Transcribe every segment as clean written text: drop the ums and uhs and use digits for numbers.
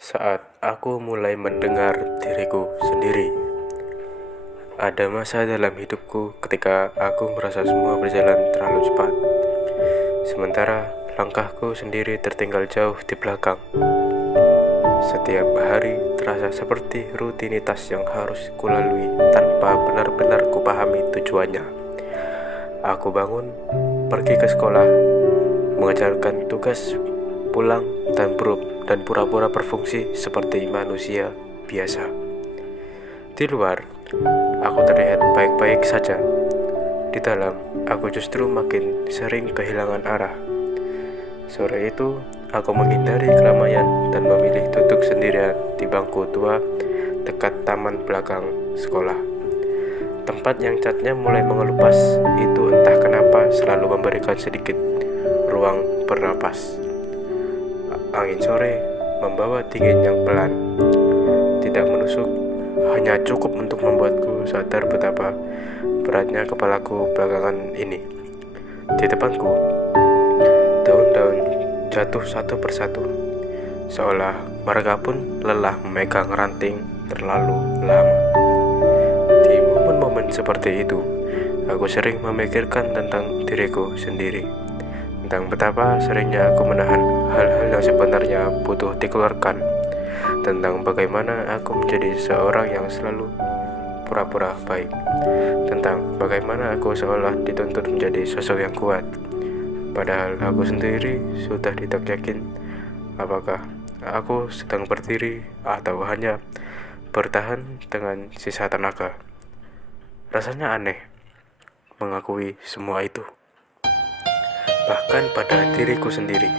Saat aku mulai mendengar diriku sendiri, ada masa dalam hidupku ketika aku merasa semua berjalan terlalu cepat. Sementara langkahku sendiri tertinggal jauh di belakang. Setiap hari terasa seperti rutinitas yang harus kulalui tanpa benar-benar kupahami tujuannya. Aku bangun, pergi ke sekolah, mengerjakan tugas, pulang, dan pura-pura berfungsi seperti manusia biasa. Di luar, aku terlihat baik-baik saja. Di dalam, aku justru makin sering kehilangan arah. Sore itu, aku menghindari keramaian dan memilih duduk sendirian di bangku tua dekat taman belakang sekolah. Tempat yang catnya mulai mengelupas itu entah kenapa selalu memberikan sedikit ruang bernapas. Angin sore membawa dingin yang pelan, tidak menusuk, hanya cukup untuk membuatku sadar betapa beratnya kepalaku belakangan ini. Di depanku, daun-daun jatuh satu persatu, seolah mereka pun lelah memegang ranting terlalu lama. Di momen-momen seperti itu, aku sering memikirkan tentang diriku sendiri, tentang betapa seringnya aku menahan hal-hal yang sebenarnya butuh dikeluarkan, tentang bagaimana aku menjadi seorang yang selalu pura-pura baik, tentang bagaimana aku seolah dituntut menjadi sosok yang kuat, padahal aku sendiri sudah tidak yakin apakah aku sedang berdiri atau hanya bertahan dengan sisa tenaga. Rasanya aneh mengakui semua itu, bahkan pada diriku sendiri.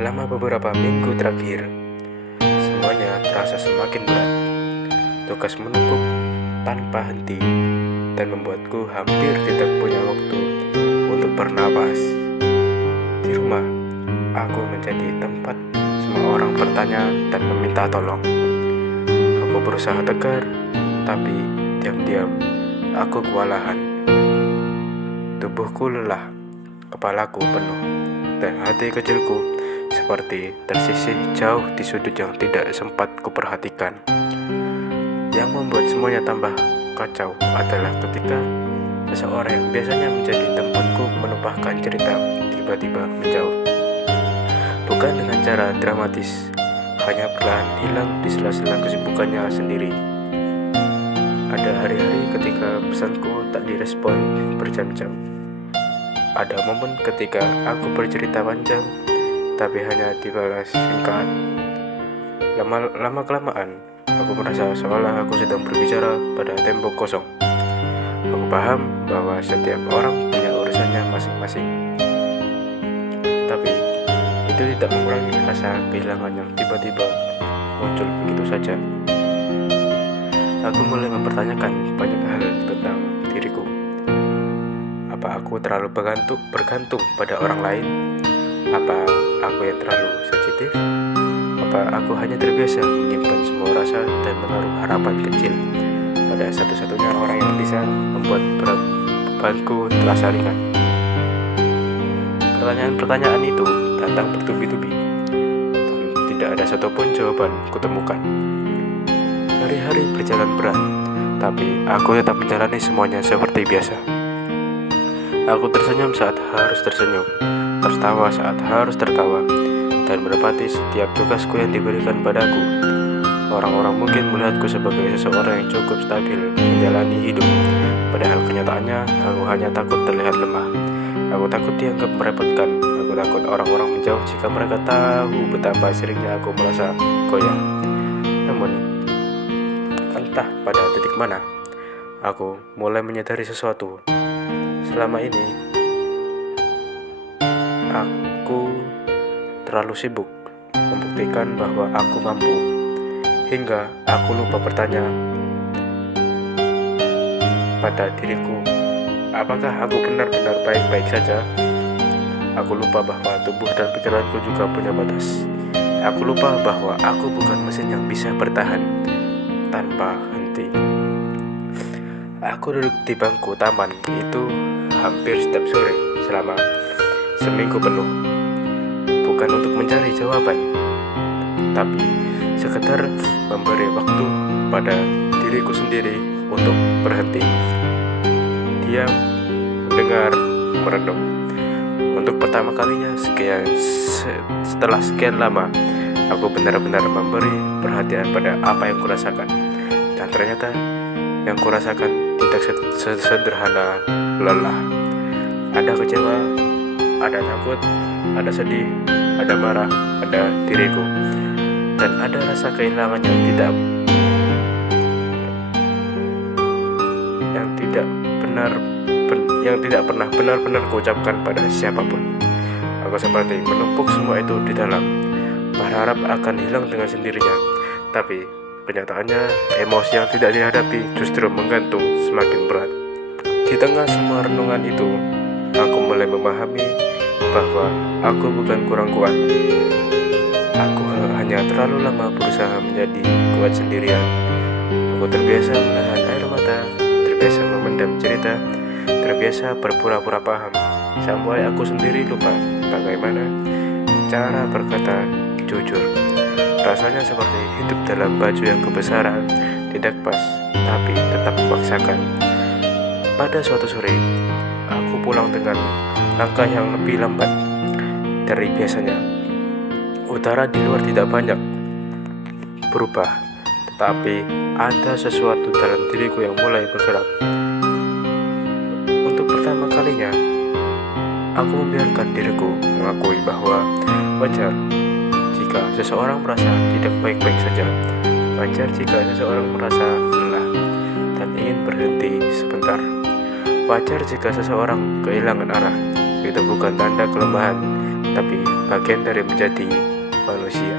Selama beberapa minggu terakhir, semuanya terasa semakin berat. Tugas menumpuk tanpa henti dan membuatku hampir tidak punya waktu untuk bernapas. Di rumah, aku menjadi tempat semua orang bertanya dan meminta tolong. Aku berusaha tegar, tapi diam-diam aku kewalahan. Tubuhku lelah, kepalaku penuh, dan hati kecilku seperti tersisih jauh di sudut yang tidak sempat kuperhatikan. Yang membuat semuanya tambah kacau adalah ketika seseorang yang biasanya menjadi tempatku menumpahkan cerita tiba-tiba menjauh. Bukan dengan cara dramatis, hanya perlahan hilang di sela-sela kesibukannya sendiri. Ada hari-hari ketika pesanku tak direspon berjam-jam. Ada momen ketika aku bercerita panjang, tapi hanya dibalas singkat. Lama-kelamaan, aku merasa seolah aku sedang berbicara pada tembok kosong. Aku paham bahwa setiap orang punya urusannya masing-masing, tapi itu tidak mengurangi rasa kehilangan yang tiba-tiba muncul begitu saja. Aku mulai mempertanyakan banyak hal tentang diriku. Apa aku terlalu bergantung pada orang lain? Apa aku yang terlalu sensitif? Apa aku hanya terbiasa menyimpan semua rasa dan menaruh harapan kecil pada satu-satunya orang yang bisa membuat berat bebanku terasa ringan? Pertanyaan-pertanyaan itu datang bertubi-tubi, dan tidak ada satupun jawaban kutemukan. Hari-hari berjalan berat, tapi aku tetap menjalani semuanya seperti biasa. Aku tersenyum saat harus tersenyum, tertawa saat harus tertawa, dan menepati setiap tugasku yang diberikan padaku. Orang-orang mungkin melihatku sebagai seseorang yang cukup stabil menjalani hidup, padahal kenyataannya aku hanya takut terlihat lemah. Aku takut dianggap merepotkan. Aku takut orang-orang menjauh jika mereka tahu betapa seringnya aku merasa goyah. Namun, entah pada titik mana, aku mulai menyadari sesuatu. Selama ini, aku terlalu sibuk membuktikan bahwa aku mampu, hingga aku lupa bertanya pada diriku, apakah aku benar-benar baik-baik saja? Aku lupa bahwa tubuh dan pikiranku juga punya batas. Aku lupa bahwa aku bukan mesin yang bisa bertahan tanpa henti. Aku duduk di bangku taman itu hampir setiap sore selama seminggu penuh. Bukan untuk mencari jawaban, tapi sekedar memberi waktu pada diriku sendiri untuk berhenti, diam, mendengar, merenung. Untuk pertama kalinya setelah sekian lama, aku benar-benar memberi perhatian pada apa yang kurasakan. Dan ternyata yang kurasakan tidak sederhana lelah. Ada kecewa, ada takut, ada sedih, ada marah, ada diriku. Dan ada rasa kehilangan yang tidak pernah benar-benar kuucapkan pada siapapun. Aku seperti menumpuk semua itu di dalam, berharap akan hilang dengan sendirinya. Tapi kenyataannya, emosi yang tidak dihadapi justru menggantung semakin berat. Di tengah semua renungan itu, aku mulai memahami bahwa aku bukan kurang kuat. Aku hanya terlalu lama berusaha menjadi kuat sendirian. Aku terbiasa menahan air mata, terbiasa memendam cerita, terbiasa berpura-pura paham, sampai aku sendiri lupa bagaimana cara berkata jujur. Rasanya seperti hidup dalam baju yang kebesaran, tidak pas, tapi tetap memaksakan. Pada suatu sore, aku pulang dengan langkah yang lebih lambat dari biasanya. Udara di luar tidak banyak berubah, tetapi ada sesuatu dalam diriku yang mulai bergerak. Untuk pertama kalinya, aku membiarkan diriku mengakui bahwa wajar jika seseorang merasa tidak baik-baik saja. Wajar jika seseorang merasa lelah dan ingin berhenti sebentar. Wajar jika seseorang kehilangan arah. Itu bukan tanda kelemahan, tapi bagian dari menjadi manusia.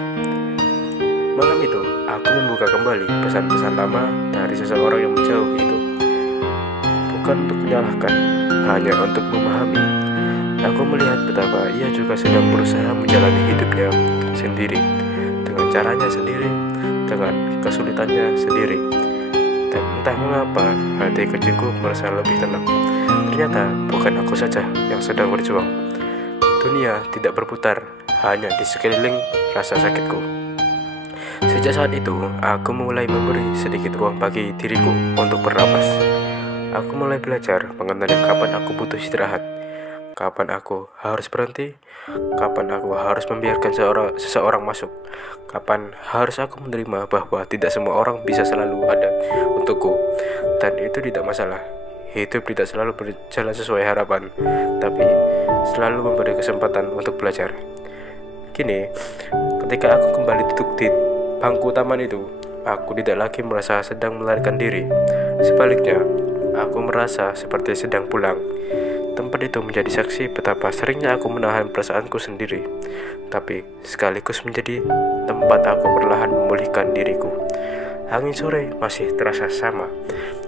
Malam itu, aku membuka kembali pesan-pesan lama dari seseorang yang menjauh itu. Bukan untuk menyalahkan, hanya untuk memahami. Aku melihat betapa ia juga sedang berusaha menjalani hidupnya sendiri, dengan caranya sendiri, dengan kesulitannya sendiri. Dan entah mengapa, hati kecilku merasa lebih tenang. Ternyata bukan aku saja yang sedang berjuang. Dunia tidak berputar hanya di sekeliling rasa sakitku. Sejak saat itu, aku mulai memberi sedikit ruang bagi diriku untuk bernapas. Aku mulai belajar mengenali kapan aku butuh istirahat, kapan aku harus berhenti, kapan aku harus membiarkan seseorang masuk, kapan harus aku menerima bahwa tidak semua orang bisa selalu ada untukku. Dan itu tidak masalah. Hidup tidak selalu berjalan sesuai harapan, tapi selalu memberi kesempatan untuk belajar. Kini, ketika aku kembali duduk di bangku taman itu, aku tidak lagi merasa sedang melarikan diri. Sebaliknya, aku merasa seperti sedang pulang. Tempat itu menjadi saksi betapa seringnya aku menahan perasaanku sendiri, tapi sekaligus menjadi tempat aku perlahan memulihkan diriku. Angin sore masih terasa sama,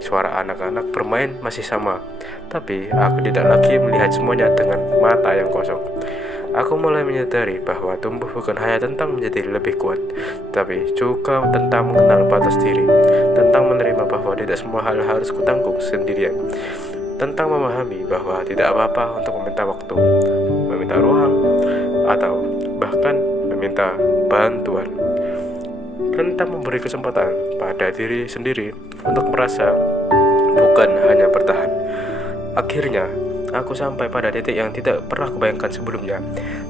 suara anak-anak bermain masih sama, tapi aku tidak lagi melihat semuanya dengan mata yang kosong. Aku mulai menyadari bahwa tumbuh bukan hanya tentang menjadi lebih kuat, tapi juga tentang mengenal batas diri, tentang menerima bahwa tidak semua hal harus kutanggung sendirian, tentang memahami bahwa tidak apa-apa untuk meminta waktu, meminta ruang, atau bahkan meminta bantuan, tentang memberi kesempatan pada diri sendiri untuk merasa, bukan hanya bertahan. Akhirnya, aku sampai pada titik yang tidak pernah kubayangkan sebelumnya.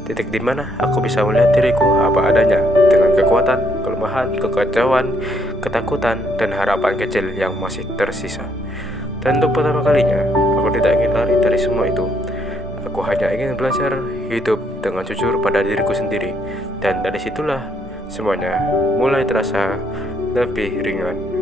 Titik di mana aku bisa melihat diriku apa adanya, dengan kekuatan, kelemahan, kekacauan, ketakutan, dan harapan kecil yang masih tersisa. Dan untuk pertama kalinya, aku tidak ingin lari dari semua itu. Aku hanya ingin belajar hidup dengan jujur pada diriku sendiri. Dan dari situlah semuanya mulai terasa lebih ringan.